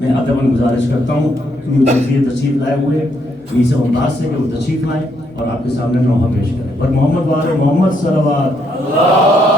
मैं अदबन गुजारिश करता हूँ कि तशरीफ लाए हुए मीसे मुमताज से कि वो तशरीफ लाएँ और आपके सामने नौहा पेश करें। पर मोहम्मद वाले मोहम्मद सल्लल्लाहु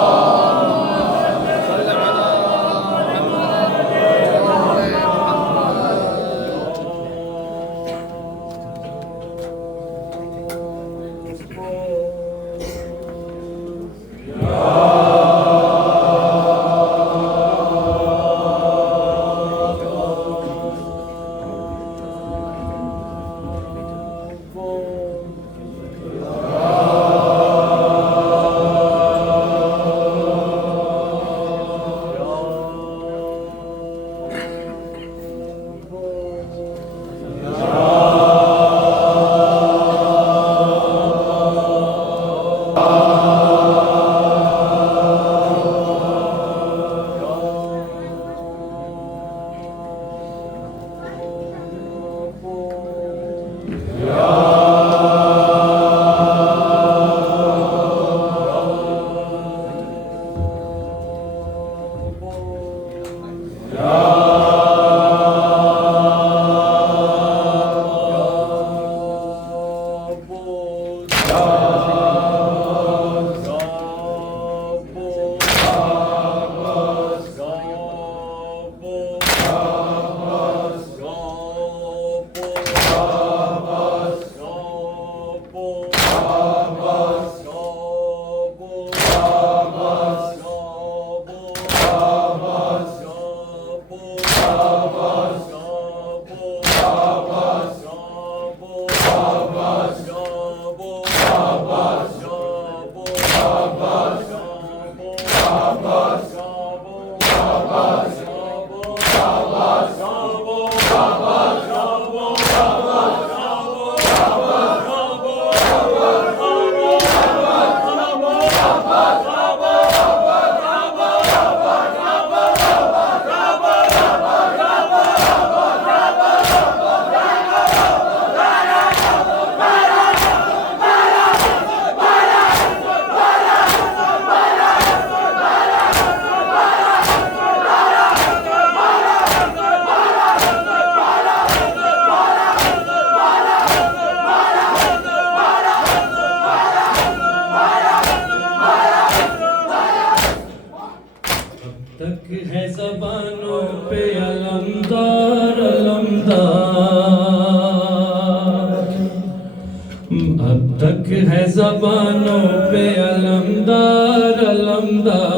अब तक है ज़बानों पे अलमदार अलमदार,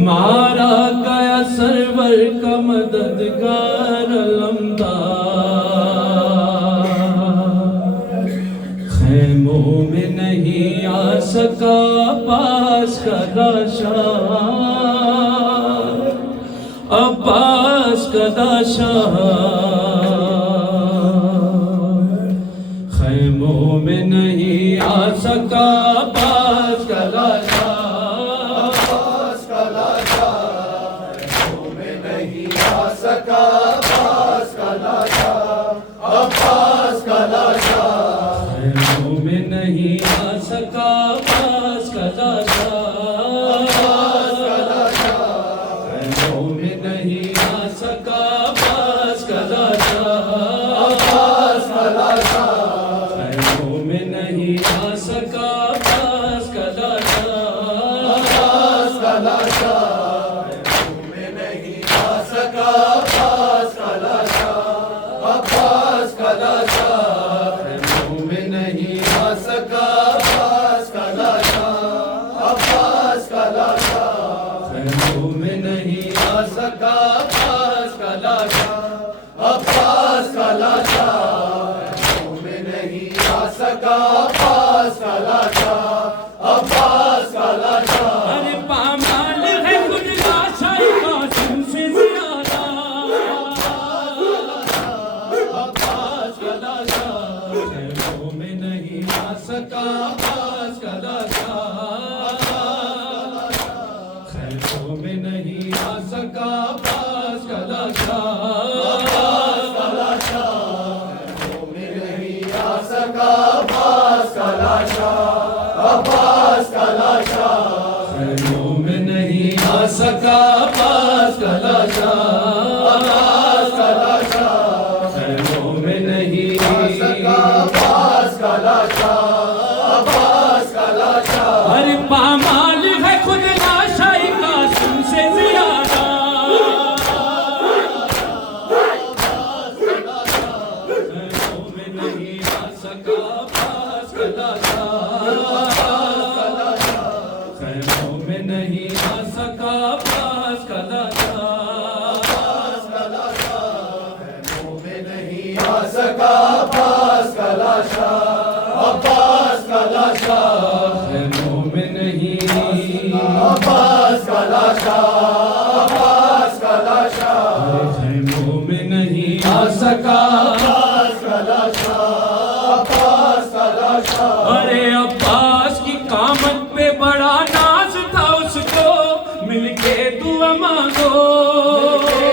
मारा गया सरवर का मददगार अलमदार। खैमों में नहीं आ सका अब्बास का दाशा, अब्बास का दाशा। खैमों में नहीं आ सका अब्बास का दाशा, अब्बास का लाशा। खैमों में नहीं आ सका अब्बास का लाशा, अब्बास का लाशा। खैमों में नहीं आ सका अब्बास का दाशा, अब्बास का लाशा। खैमों में नहीं आ सका अब्बास का दाशा, अब्बास का लाशा। खैमों में नहीं आ सका अब्बास का दाशा, अब्बास का लाशा। खैमों में नहीं आ सका अब्बास का लाशा, अब्बास का लाशा। खैमों में नहीं आ सका अब्बास का लाशा, अब्बास का लाशा। खैमों में नहीं आ सका अब्बास का लाशा, अब्बास का लाशा। खैमों में नहीं आ सका अब्बास का लाशा, अब्बास का लाशा। अरे पामाल है खुद का कासिम से ज्यादा, अब्बास का लाशा। खैमों में नहीं आ सका अब्बास का दाशा, खैमों में नहीं आ सका अब्बास का दाशा, अब्बास का लाशा। खैमों में नहीं आ सका अब्बास का लाशा, अब्बास का लाशा। खैमों में नहीं आ सका अब्बास का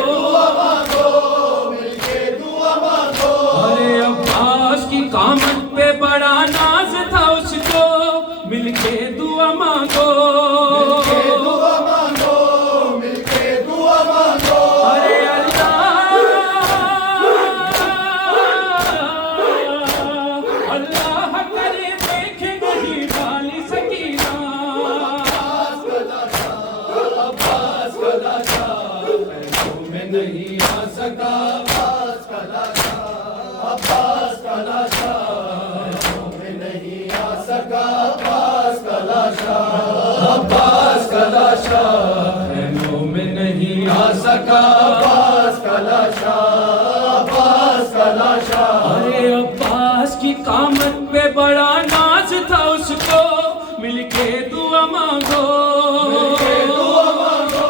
दुआ मांगो, मिलके दुआ मांगो। अरे अब्बास की कामत पे बड़ा नाज था उसको, मिलके दुआ मांगो, मिलके दुआ मांगो, मिलके दुआ मांगो। अरे अल्लाह अल्लाह करे देखे नहीं वाली सकीना। अब्बास का लाशा पैरों में नहीं आ सका। अब्बास का लाशा, अब्बास का लाशा पैरों में नहीं आ सका। अब्बास का लाशा, अब्बास का लाशा पैरों में नहीं आ सका। अब्बास का लाशा, अब्बास का लाशा। अरे अब्बास की कामत पे बड़ा नाज था उसको, मिलके दुआ मांगो, मिलके दुआ मांगो,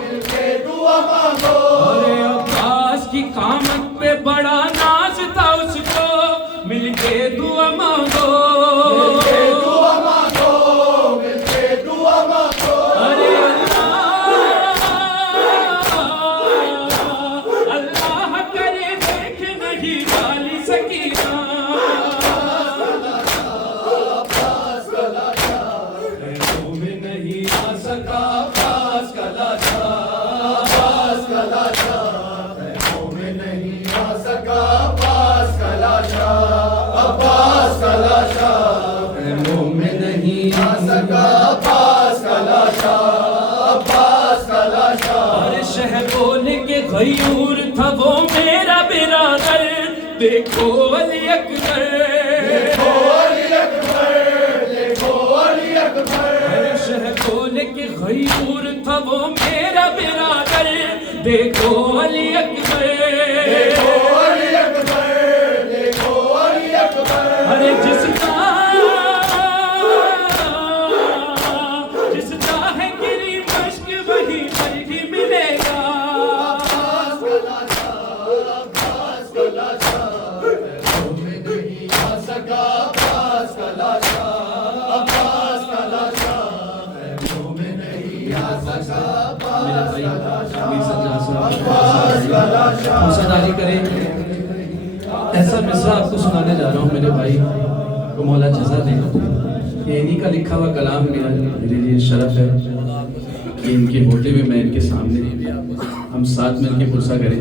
मिलके दुआ मांगो। अरे अब्बास की कामत पे बड़ा नाज था उसको, मिलके दुआ मांगो, मिलके दुआ मांगो, मिलके दुआ मांगो। अरे अल्लाह करे देख नहीं वाली सकीना। अब्बास का लाशा पैरों में नहीं आ सका। अब्बास का लाशा, अब्बास का लाशा पैरों में नहीं आ सका। अब्बास का लाशा, अब्बास का लाशा पैरों में नहीं आ सका। अब्बास का लाशा, अब्बास का लाशा। अरे शह बोल के गयूर था वो मेरा बिरादर, देखो अली अकबर, देखो अली अकबर, देखो अली अकबर। अरे शह बोल के गयूर था वो मेरा बिरादर, देखो अली अकबर, देखो अली अकबर, देखो अली अकबर। अरे जिसका है गिरी मश्क वही पर ही मिलेगा। अब्बास का लाशा, अब्बास का लाशा पैरों में नहीं आ सका। अब्बास का लाशा, अब्बास का लाशा पैरों में नहीं आ सका। अब्बास का लाशा, अब्बास का लाशा। मुसादारी करें। ऐसा मिसरा आपको सुनाने जा रहा हूँ मेरे भाई को मौला जज़ा दे। ये इन्हीं का लिखा हुआ कलाम मेरे लिए शरफ है कि इनके होते हुए मैं इनके सामने हम साथ मिलकर पुरसा करें।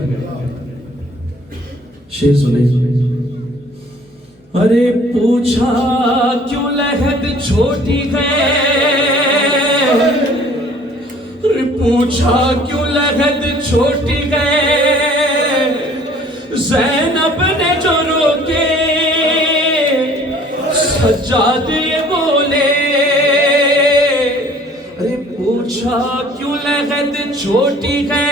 शेर सुने। अरे पूछा क्यों लहद छोटी है, अरे पूछा क्यों लहद छोटी है, ज़ैनब ने जो रोके सज्जाद ये बोले। अरे पूछा क्यों लहद छोटी है,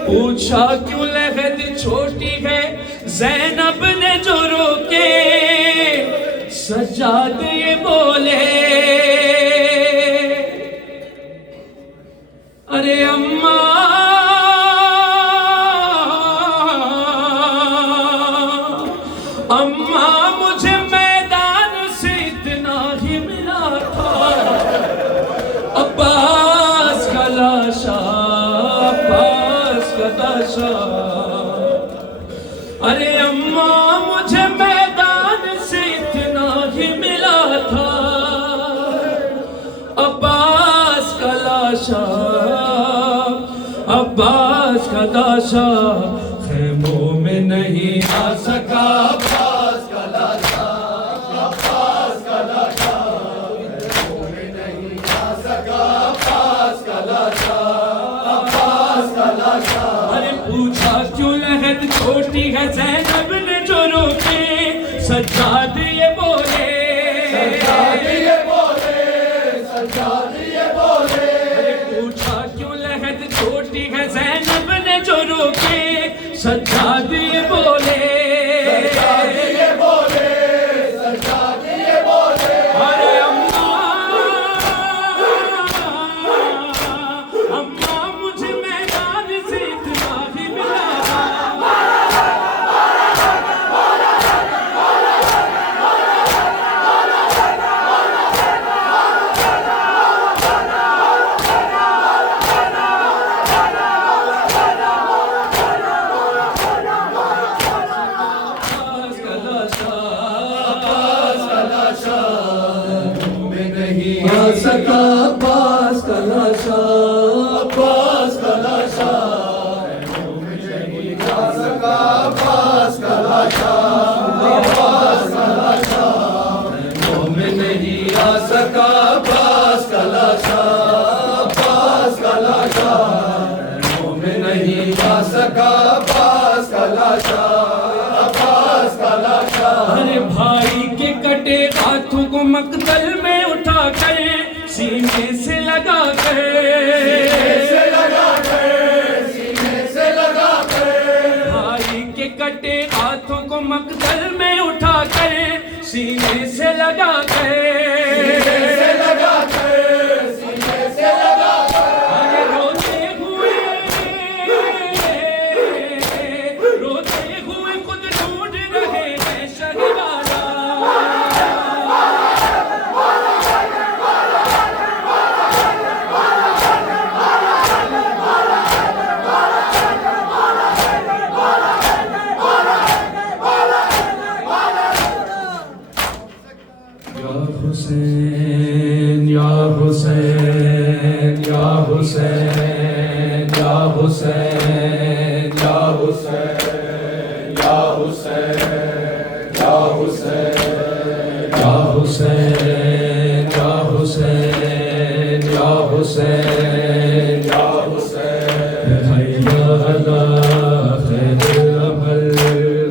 पूछा क्यों लहद छोटी है, ज़ैनब ने जो रोके सज्जाद ये बोले। अरे अम्मा अम्मा मुझे मैदान से इतना ही मिला था, अब्बास का लाशा, अब्बास का लाशा। अरे अम्मा मुझे मैदान से इतना ही मिला था, अब्बास का लाशा, अब्बास का लाशा खेमों में नहीं आ सका। अब्बास का लाशा, अब्बास का लाशा पैरों में नहीं आ सका। अब्बास का लाशा, अब्बास का लाशा। अरे पूछा क्यों लहद छोटी है, ज़ैनब ने जो रोके सज्जाद ये बोले। सज्जाद ये बोले, सज्जाद ये बोले। अरे पूछा क्यों लहद छोटी है, ज़ैनब ने जो रोके सज्जाद ये बोले। सज्जाद ये बोले, सज्जाद ये बोले। अरे अम्मा अम्मा मुझे मैदान से इतना ही मिला। सका अब्बास का लाशा, अब्बास का लाशा, मोमिन नहीं जा सका अब्बास का लाशा, अब्बास का लाशा, मोमिन नहीं आ सका अब्बास का लाशा, अब्बास का लाशा, मोमिन नहीं जा सका अब्बास का लाशा, अब्बास का लाशा। अरे भाई के कटे हाथों को मकतल में उठा कर सीने से लगा कर, से लगा कर, सीने से लगा कर, भाई के कटे हाथों को मकतल में उठा कर सीने से लगा कर, से लगा कर, सीने से लगा कर। अरे रोते हुए खुद ढूंढ रहे हैं शहजादा, हुसैन या हुसैन या हुसैन या हुसैन या हुसैन या हुसैन, या हुसैन, या हुसैन या हुसैन या हुसैन या हुसैन। हैया अला खैरुल अमल,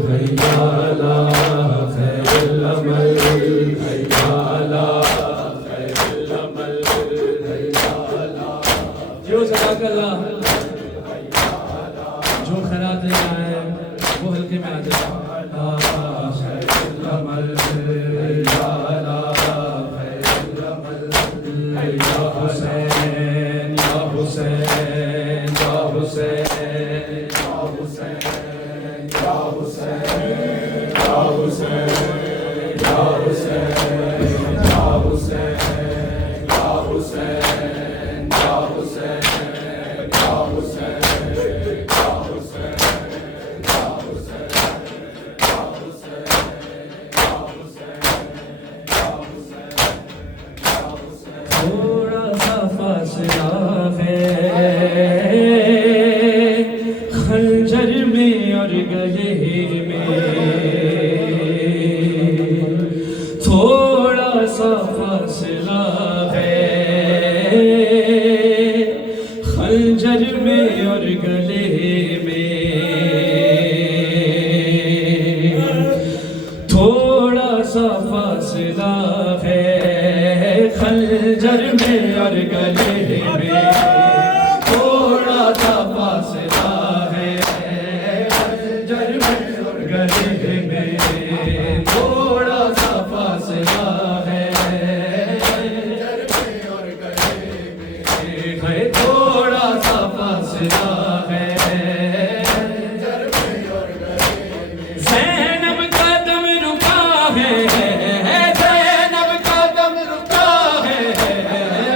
हैया अला खैरुल अमल, हैया अला खैरुल अमल, हैया अला। जो ज़राकल्ला जो खैरात ले आए वो हल्के में आ जाए। खैरुल अमल, हैया अला खैरुल अमल, या हुसैन या हुसैन या हुसैन या हुसैन, या हुसैन, या हुसैन, या हुसैन, या हुसैन, या हुसैन, या हुसैन, या हुसैन, या हुसैन, या हुसैन, या हुसैन, या हुसैन, या हुसैन, या हुसैन। थोड़ा सा फासला है खंजर में और गले में, थोड़ा सा फासला है खंजर में और गले में, थोड़ा सा फासला है खंजर में और गले में, थोड़ा सा फासला है खंजर में और गले में, थोड़ा सा फासला है खंजर में और गले में, है, थोड़ा सा फासला है खंजर में और गले में। ज़ैनब का दम रुका है, ज़ैनब का दम रुका है,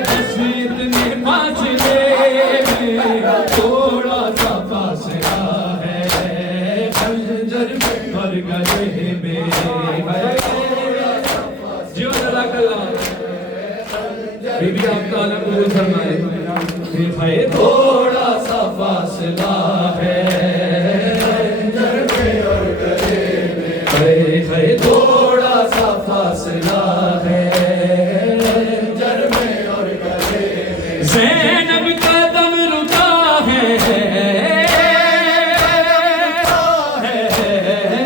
बस इतने फासले में, थोड़ा सा फासला है खंजर में और गले में, जियो ज़राकल्ला बीबी आपका अलग कबूल फरमाए। है थोड़ा सा फासला है खंजर में और गले में, है थोड़ा सा फासला है खंजर में और गले में। ज़ैनब का दम रुका है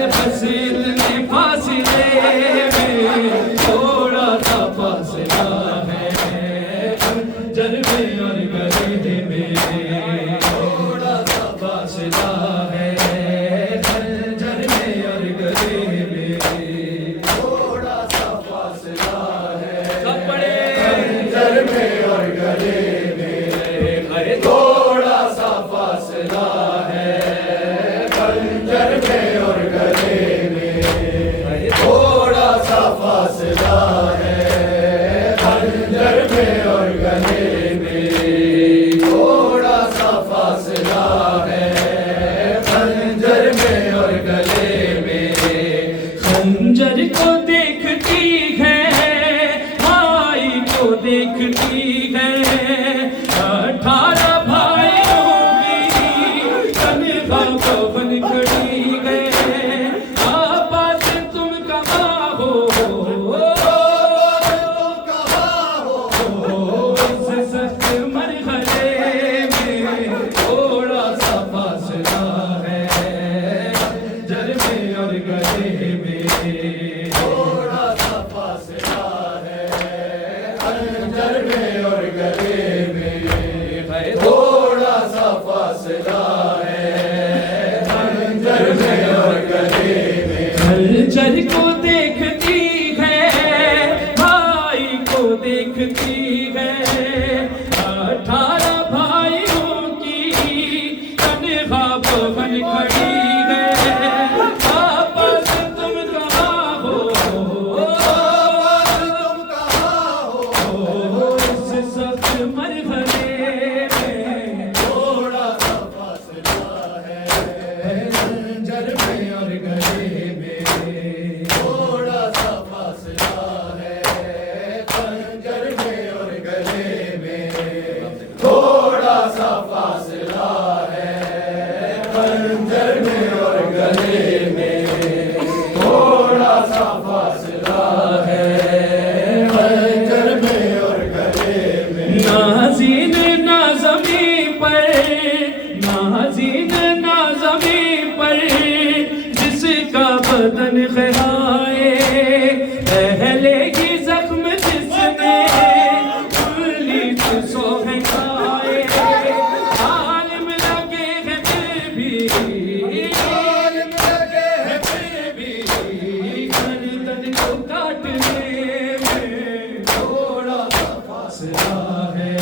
बस इतने फासले में, थोड़ा सा फासला है खंजर में और गले में, थोड़ा सा फासला है खंजर में और गले में, थोड़ा सा फासला है सब बड़े खंजर में और गले में, थोड़ा सा फासला है खंजर में और गले में, थोड़ा सा फासला है खंजर में और गले में, थोड़ा सा फासला है खंजर में और गले में। खंजर को देखती है भाई को देखती फासला है खंजर में और गले में। खंजर को देखती है भाई को देखती है 18 भाइयों की तनहा बहन खड़ी है। आपस तुम कहाँ हो तुम कहाँ हो इस सख्त मरहले में थोड़ा सा फासला है खंजर में और गले में। थोड़ा सा फासला है खंजर में और गले में। थोड़ा सा फासला है खंजर में और गले में। थोड़ा सा फासला है खंजर में और गले में। नाज़ीन ना ज़मीं पर नाज़ीन ना ज़मीं पर जिसका बदन ख़याए पहले की ज़ख्म जिसने उंगली से सोहे खाए। आलिम लगे हैं फिर भी आलिम लगे हैं फिर भी गर्दन को काटने में थोड़ा सा फासला है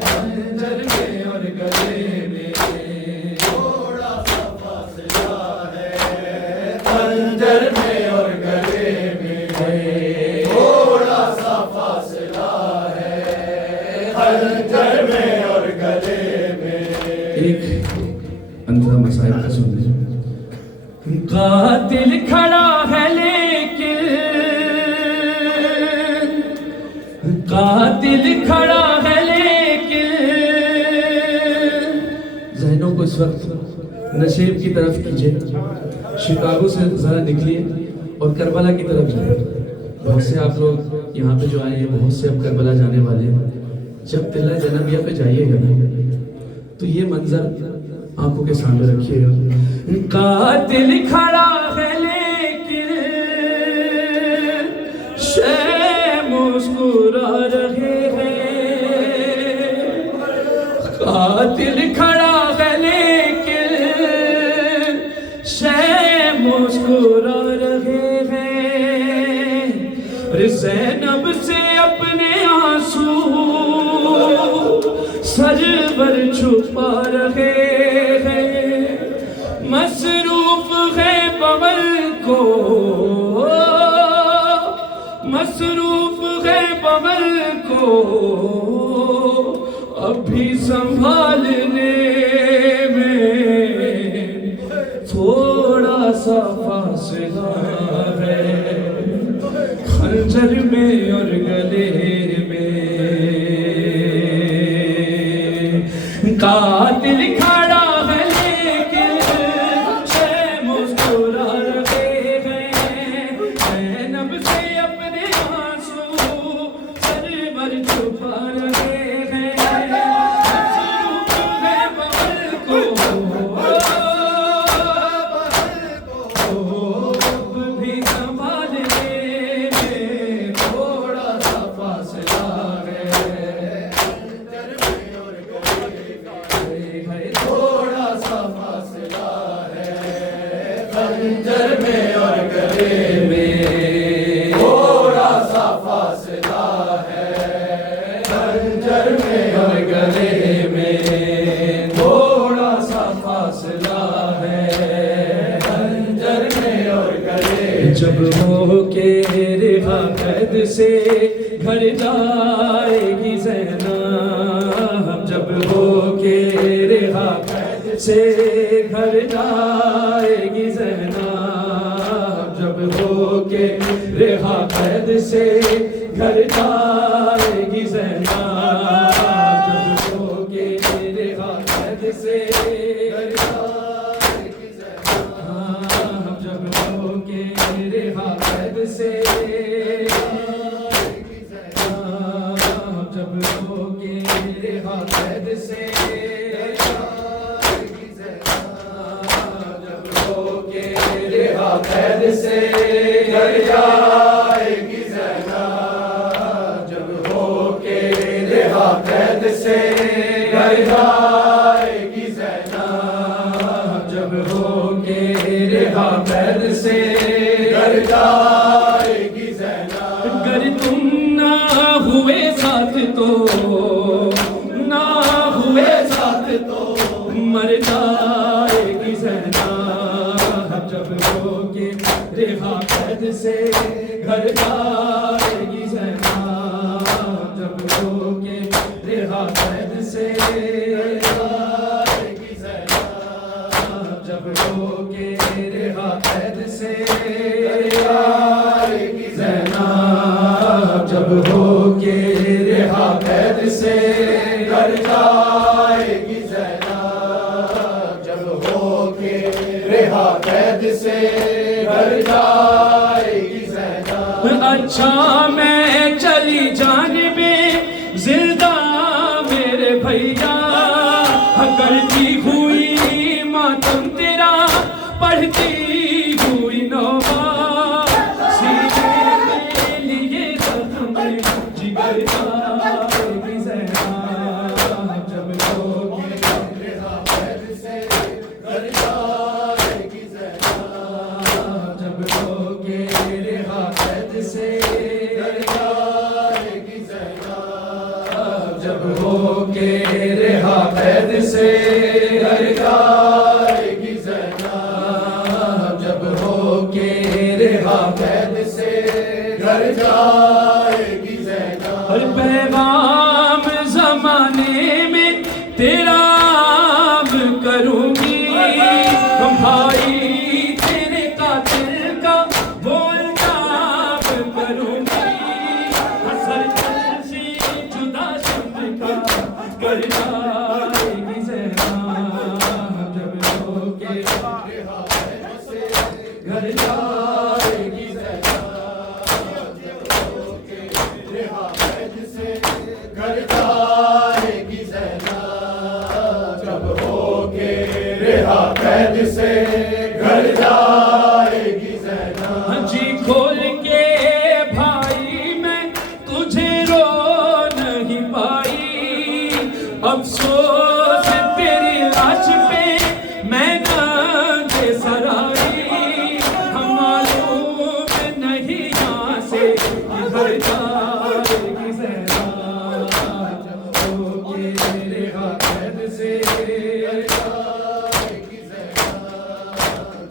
खंजर में और गले में। थोड़ा सा फासला है खंजर में और गले में। थोड़ा सा फासला है खंजर में और गले में। एक अंतरा मसाइल का सुन लीजिए। कातिल खड़ा है लेकिन कातिल खड़ा है लेकिन जहनों को इस वक्त नशेब की तरफ कीजिए। शिकागो से जरा निकलिए और करबला की तरफ जाइए। बहुत से आप लोग यहाँ पे जो आए हैं बहुत से अब करबला जाने वाले हैं। जब तिल्ला जनबिया पे जाइएगा तो ये मंजर आंखों के सामने रखिएगा। कातिल खड़ा है लेकिन शे मुस्कुरा रहे हैं। कातिल खड़ा है लेकिन शे मुस्कुरा रहे हैं। ज़ैनब से अपने आंसू सरवर छुपा रहे हैं। मसरूफ है बगल को मसरूफ है बगल को अभी संभालने में थोड़ा सा फासला है खंजर में और गले में। कातिल खड़ा है लेकिन शे मुस्कुरा रहे हैं। ज़ैनब से अपने आंसू सरवर छुपा रहे हैं। मसरूफ है बगल को अब भी संभालने में थोड़ा सा फासला है थोड़ा सा फासला है खंजर में और गले में। थोड़ा सा फासला है खंजर में और गले में। थोड़ा सा फासला है खंजर में और गले में। जब हो के रिहा कैद से घर जाएगी ज़ैनब। जब हो के रिहा कैद से घर जाएगी ज़ैनब। जब हो के रिहा कैद से घर जाएगी ज़ैनब। जब हो के रिहा कैद से घर जाएगी ज़ैनब। जब हो के रिहा कैद से जब हो के रिहा कैद से जब हो के रिहा कैद से घर जाएगी ज़ैनब। जब हो के रिहा कैद से घर जाएगी ज़ैनब। कैद से घर जाएगी ज़ैनब। अगर तुम ना हुए साथ तो, ना हुए साथ तो मर जाएगी ज़ैनब। जब होके रिहा कैद से घर जाएगी ज़ैनब। जब होके रिहा कैद से जाएगी ज़ैनब। जब होके रिहा कैद से जाएगी ज़ैनब। जब होके रिहा कैद से घर जाएगी ज़ैनब। जब होके रिहा कैद से घर जाएगी ज़ैनब। अच्छा मैं चली जानिबे जिंदा मेरे भैया, करती हुई मातम तेरा पढ़ती हुई नौबा। सीने के लिए जख्म जिगर जाएगी ज़ैनब। जब होके रिहा कैद से घर जाएगी ज़ैनब। जब होके रिहा कैद से घर जाएगी ज़ैनब। जब होके रिहा कैद से घर जाएगी ज़ैनब। जब होके रिहा कैद से घर जाएगी ज़ैनब। हर पैगाम जमाने में तेरा करूंगी। भाई तेरे कातिल का वो इल्जाम करूंगी। हसर से जुदा शब्द का कर जाएगी ज़ैनब। जब होके रिहा कैद से घर जाएगी रिहा कैद से घर जाएगी ज़ैनब। जब होके रिहा कैद से घर जाएगी ज़ैनब। जी खोल के भाई मैं तुझे रो नहीं पाई। अफसोस तेरी लाश पे मैं नंगे सराई। हम मालूम नहीं यहाँ से घर जाएगी ज़ैनब। जब होके रिहा कैद से जाएगी ज़ैनब।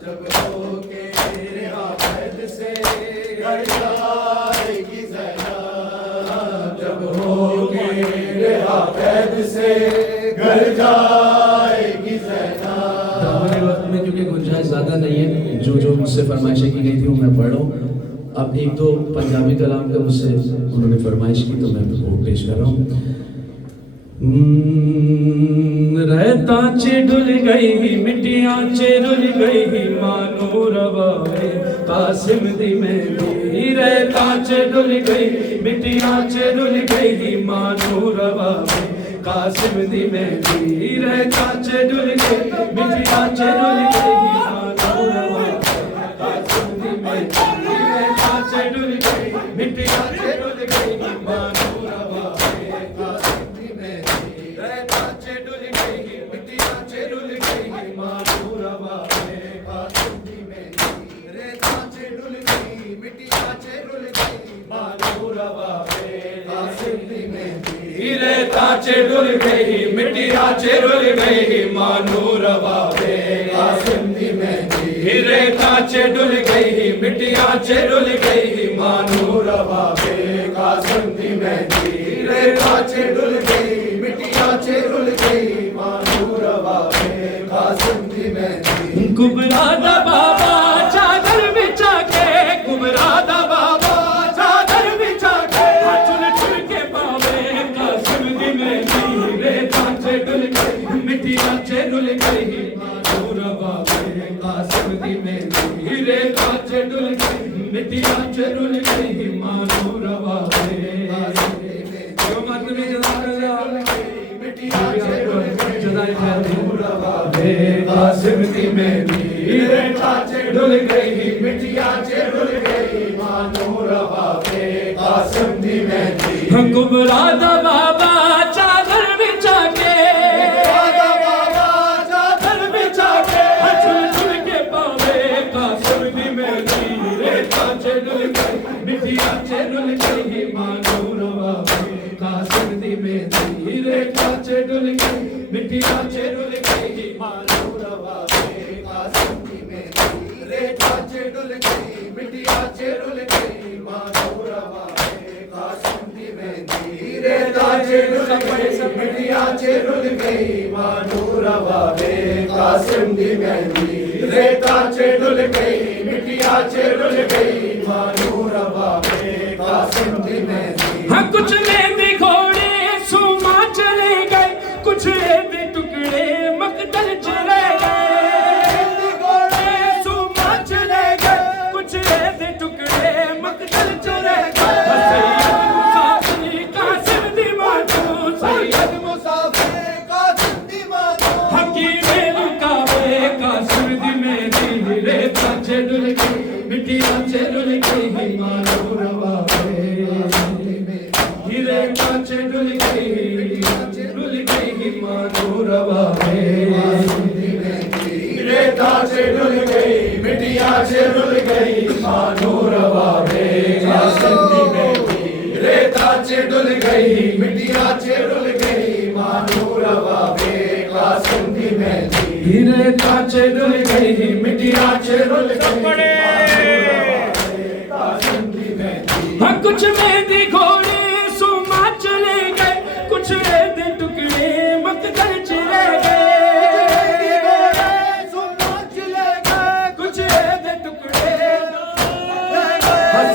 जब होके रिहा कैद से घर जाएगी ज़ैनब। जब होके रिहा कैद से घर जाएगी ज़ैनब। आने वक्त में क्योंकि गुंजाइश ज़्यादा नहीं है, जो जो मुझसे फरमाइशें की गई थी वो मैं पढ़ रहा हूँ। अब एक दो पंजाबी कलाम का मुझसे उन्होंने फरमाइश की तो मैं वो पेश कर रहा हूँ। रहता चे डुल गई मिट्टियाँ चे रुल गई मानो रवाए कासिम दी मेहंदी। रहता चे डुल गई मिट्टियाँ चे रुल गई मानो रवाए कासिम दी मेहंदी। रहता चे डुल गई मिट्टियाँ चे रुल गई मानो रवाए कासिम दी मेहंदी। रहता चे डुल गई मिट्टियाँ चे रुल गई मानो रवाए कासिम दी मेहंदी। रहता चे डुल गई मिट्टियाँ चे रुल गई मानो रवाए कासिम दी मेहंदी। रहता चे डुल गई मिट्टियाँ चे रुल गई मानो रवाए कासिम दी मेहंदी। रहता चे डुल गई मिट्टियाँ चे रुल गई मानो रवाए कासिम दी मेहंदी। रहता चे डुल गई मिट्टियाँ चे रुल गई मानो रवाए कासिम दी मेहंदी। रहता चे डुल गई मिट्टियाँ चे रुल गई मानो रवाए कासिम दी मेहंदी। कुबरा दा बाबा चादर बिछा के, कुबरा दा बाबा चादर बिछा के चुन चुन के पावे कासिम दी मेहंदी। रहता चे डुल गई मिट्टियाँ चे रुल गई मानो रवाए कासिम दी मेहंदी। रहता चे डुल गई मिट्टियाँ चे रुल गई मानो रवाए कासिम दी मेहंदी। जो मत में मिट्टियाँ चे रुल गई जदाई मानो रवाए कासिम दी मेहंदी। रहता चे डुल गई मिट्टियाँ चे रुल गई मानो रवाए कासिम दी मेहंदी। कुबरा दा बाबा चादर बिछा के, बाबा चादर बिछा के चुन चुन के पावे कासिम दी गई मिटिया रुल गई मानूर बाबे कासिम दी मेहंदी रेता रुल गई मिटिया रुल गई मानूर बाबे कासिम दी मेहंदी। हाँ कुछ मेहंदी घोड़े सुमा चले गए, कुछ दे टुकड़े मकदर चले गए, घोड़े सुमा चले गए, कुछ दे टुकड़े मकदर चले गए। कासिम दी मातू सैयद मुसाफिर कासिम दी मातू हकीम लुकावे कासिम दी मेहंदी रेता रुल गई मिटिया रुल गई मानूर बाबे हीरे कांच रुल गई मानूर बाबे रेता रुल गई मिटिया रुल गई मानूर बाबे कासिम दी मेहंदी रेता रुल गई मिटिया रुल गई मानूर बाबे कासिम दी मेहंदी हीरे कांच रुल गई मिटिया रुल गई कासिम दी मेहंदी। हाँ कुछ मेहंदी घोड़े सुमा चले गए, कुछ दे टुकड़े मकदर चले गए, कुछ दे टुकड़े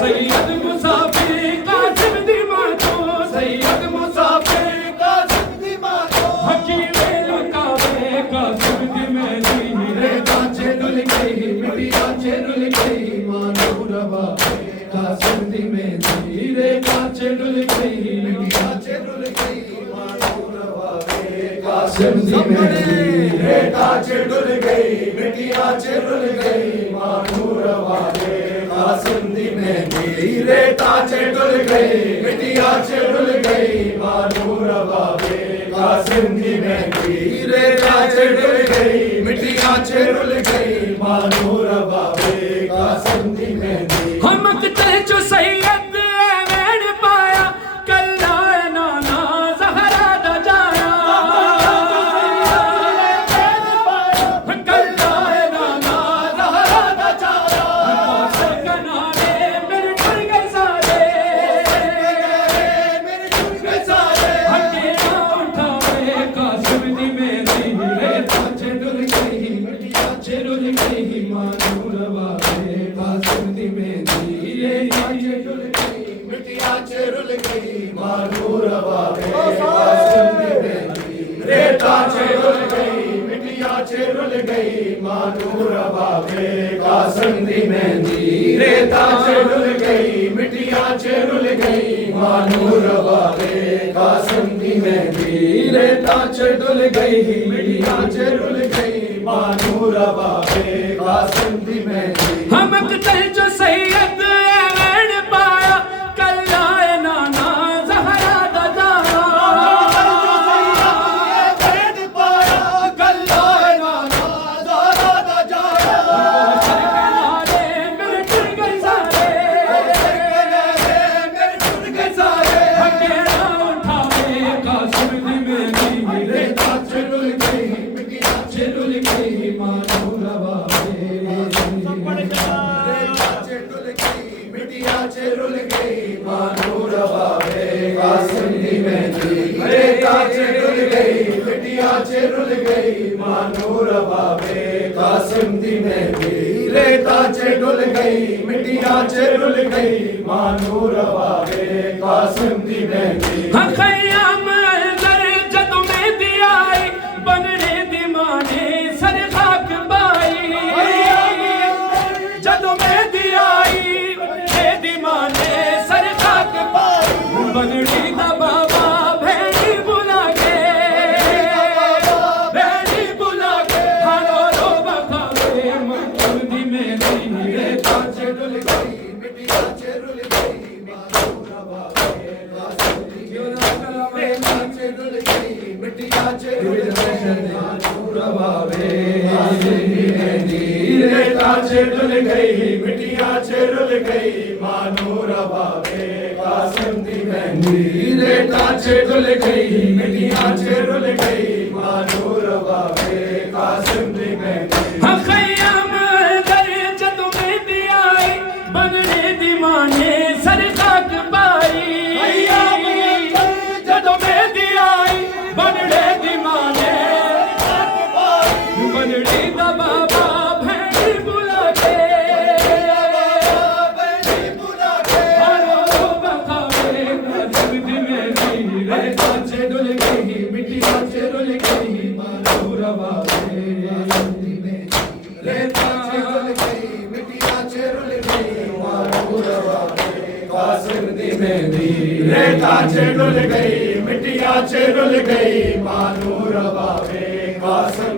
सैयद मुसाफिर कासिम दी मातू सैयद मुसाफिर कासिम दी मातू हकीम लुकावे कासिम दी मेहंदी रेता रुल गई मिटिया रुल गई मानूर बाबे कासिम दी मेहंदी रेता रुल गई मिटिया रुल गई मानूर बाबे कासिम दी मेहंदी रेता रुल गई मिटिया रुल गई मानूर बाबे कासिम दी मेहंदी रेता रुल गई मिटिया रुल गई मानूर बाबे कासिम दी मेहंदी रेता रुल गई मिटिया रुल गई मानूर बाबे कासिम दी मेहंदी। हम कते जो सैयद वैन पाया कल्ला नाना ज़हरा दा जाया कल्ला नाना ज़हरा दा जाया कनारे मेरे डर गए सारे हटे ना उठावे कासिम दी मेहंदी रेता रुल गई मिटिया रुल गई मानूर बाबे कासिम दी मेहंदी रेता रुल गई मिटिया रुल गई मानूर बाबे कासिम दी मेहंदी रेता रुल गई मिटिया रुल गई मानूर बाबे कासिम दी मेहंदी रेता रुल गई मिटिया रुल गई मानूर बाबे कासिम दी मेहंदी रेता रुल गई मिटिया रुल गई मानूर बाबे कासिम दी मेहंदी। हम कते जो सैयद वैन पाया कल्ला नाना ज़हरा दा जाया कनारे मेरे डर गए सारे हटे ना उठावे कासिम दी मेहंदी रेता रुल गई मिटिया रुल गई मानूर बाबे मिटिया रुल गई मानूर बाबे कासिम दी मेहंदी रेता रुल गई मिटिया रुल गई मानूर बाबे कासिम दी मेहंदी रेता रुल गई मिटिया रुल गई मानूर बाबे कासिम दी मेहंदी। हाँ खयाम अंदर जदों मेहंदी आई बनने दी माने सर खाक बाई जदों मेहंदी आई मेहंदी माने सर खाक बाई बननी दा बाबा भेड़ी बुला के हारो रो बखावे मकदम दी मेहंदी रेता रुल गई मिटिया रुल गई मानूर बाबे कासिम दी मेहंदी रुल गई मिटिया रुल गई मानूर बाबे कासिम दी मेहंदी रेता रुल गई मिटिया रुल गई मानूर बाबे कासिम दी मेहंदी रेता रुल गई मिटिया रुल गई मानूर बाबे कासिम दी मेहंदी। हाँ खयाम अंदर जदों मेहंदी आई बनने दी माने सर खाक बाई जदों मेहंदी आई मेहंदी रेता च डुल गई मिट्टिया च डुल गई मानू रवावे कासम